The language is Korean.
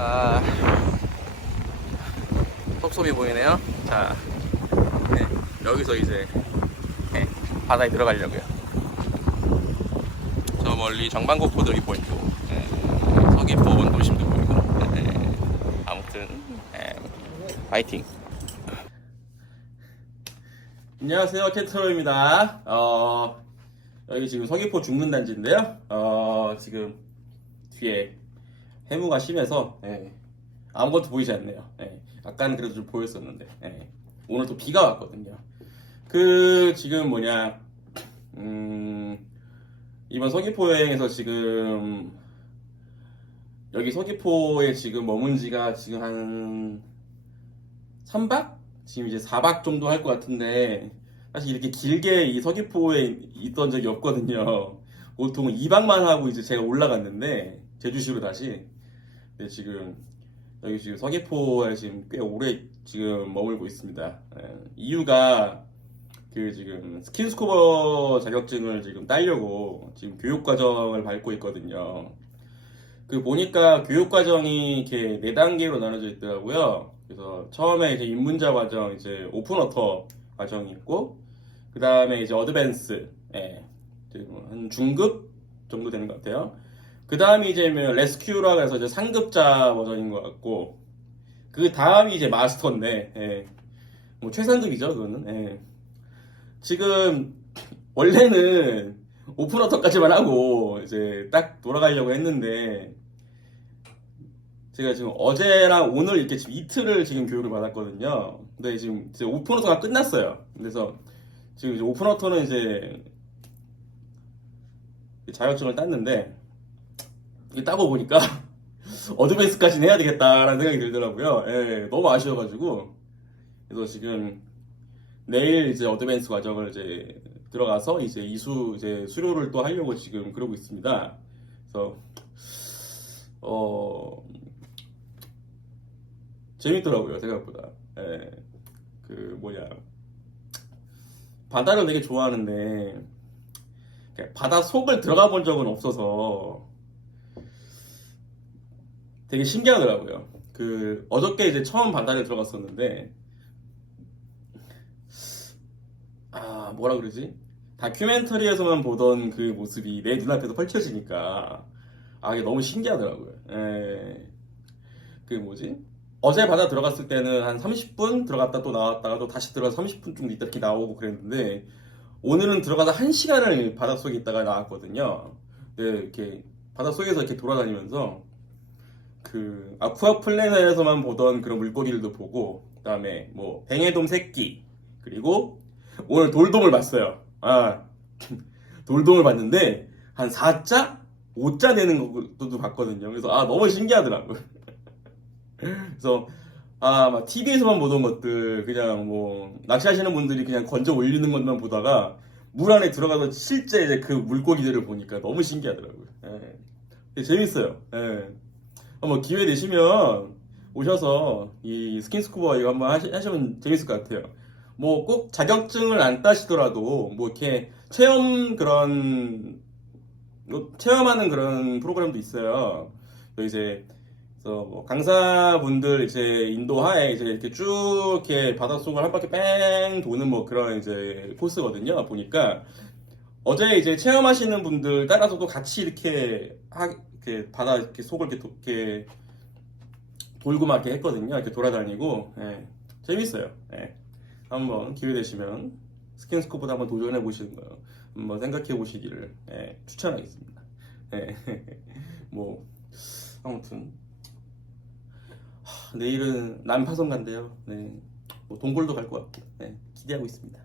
아, 속솜이 보이네요. 자, 네, 여기서 이제 네, 바다에 들어가려고요. 저 멀리 정방고포들이 보이고, 네, 서귀포 원도심도 보이고, 네, 아무튼 네, 파이팅. 안녕하세요, 캐트로입니다. 어, 여기 지금 서귀포 중문단지인데요. 어, 지금 뒤에 해무가 심해서 예, 아무것도 보이지 않네요. 예, 아까는 그래도 좀 보였었는데 예, 오늘 또 비가 왔거든요. 그 지금 뭐냐 음, 이번 서귀포 여행에서 지금 여기 서귀포에 지금 머문 지가 지금 한 3박? 지금 이제 4박 정도 할 것 같은데 사실 이렇게 길게 이 서귀포에 있던 적이 없거든요. 보통은 2박만 하고 이제 제가 올라갔는데 제주시로 다시 근데 지금 여기 지금 서귀포에 지금 꽤 오래 지금 머물고 있습니다. 예, 이유가 그 지금 스킨스쿠버 자격증을 지금 따려고 지금 교육 과정을 밟고 있거든요. 그 보니까 교육 과정이 이렇게 네 단계로 나눠져 있더라고요. 그래서 처음에 이제 입문자 과정, 이제 오픈워터 과정이 있고, 그 다음에 이제 어드밴스, 예, 이제 뭐한 중급 정도 되는 것 같아요. 그 다음이 이제 뭐 레스큐라고 해서 이제 상급자 버전인 것 같고, 그 다음이 이제 마스터인데, 예, 뭐 최상급이죠, 그거는. 예. 지금 원래는 오픈워터까지만 하고 이제 딱 돌아가려고 했는데 제가 지금 어제랑 오늘 이렇게 지금 이틀을 지금 교육을 받았거든요. 근데 지금 이제 오픈워터가 끝났어요. 그래서 지금 이제 오픈워터는 이제 자격증을 땄는데 따고 보니까 어드밴스까지는 해야 되겠다라는 생각이 들더라고요. 예, 너무 아쉬워가지고 그래서 지금 내일 이제 어드밴스 과정을 이제 들어가서 이제 이수 이제 수료를 또 하려고 지금 그러고 있습니다. 그래서 어 재밌더라고요 생각보다. 예. 그 뭐냐 바다를 되게 좋아하는데 바다 속을 들어가 본 적은 없어서 되게 신기하더라고요. 그 어저께 이제 처음 바다를 들어갔었는데 아 뭐라 그러지? 다큐멘터리에서만 보던 그 모습이 내 눈앞에서 펼쳐지니까 아 이게 너무 신기하더라고요. 예. 그 뭐지? 어제 바다 들어갔을 때는 한 30분 들어갔다 또 나왔다가 또 다시 들어가서 30분 정도 있다 이렇게 나오고 그랬는데 오늘은 들어가서 1시간을 바닷속에 있다가 나왔거든요. 네, 이렇게 바닷속에서 이렇게 돌아다니면서 그 아쿠아 플래넷에서만 보던 그런 물고기들도 보고 그다음에 뭐 뱅에돔 새끼 그리고 오늘 돌돔을 봤어요. 아 돌돔을 봤는데 한 4자, 5자 되는 것도 봤거든요. 그래서 아 너무 신기하더라고요. 그래서 아, 막 TV에서만 보던 것들 그냥 뭐 낚시하시는 분들이 그냥 건져 올리는 것만 보다가 물 안에 들어가서 실제 이제 그 물고기들을 보니까 너무 신기하더라고요. 예. 재밌어요. 예. 한번 기회 되시면 오셔서 이 스킨스쿠버 이거 한번 하시, 하시 면 재밌을 것 같아요. 뭐 꼭 자격증을 안 따시더라도 뭐 이렇게 체험 그런 뭐 체험하는 그런 프로그램도 있어요. 또 이제 뭐 강사분들 이제 인도하에 이제 이렇게 쭉 이렇게 바닷속을 한 바퀴 뺑 도는 뭐 그런 이제 코스거든요. 보니까 어제 이제 체험하시는 분들 따라서도 같이 이렇게 하, 이렇게 바다 이렇게 속을 이렇게, 도, 이렇게 돌고 막 이렇게 했거든요. 이렇게 돌아다니고 예, 재밌어요. 예. 한번 기회 되시면 스킨스코프도 한번 도전해 보시는 거 한번 생각해 보시기를 예, 추천하겠습니다. 예. 뭐 아무튼 하, 내일은 남파선 간대요. 네. 뭐 동굴도 갈 것 같고 네, 기대하고 있습니다.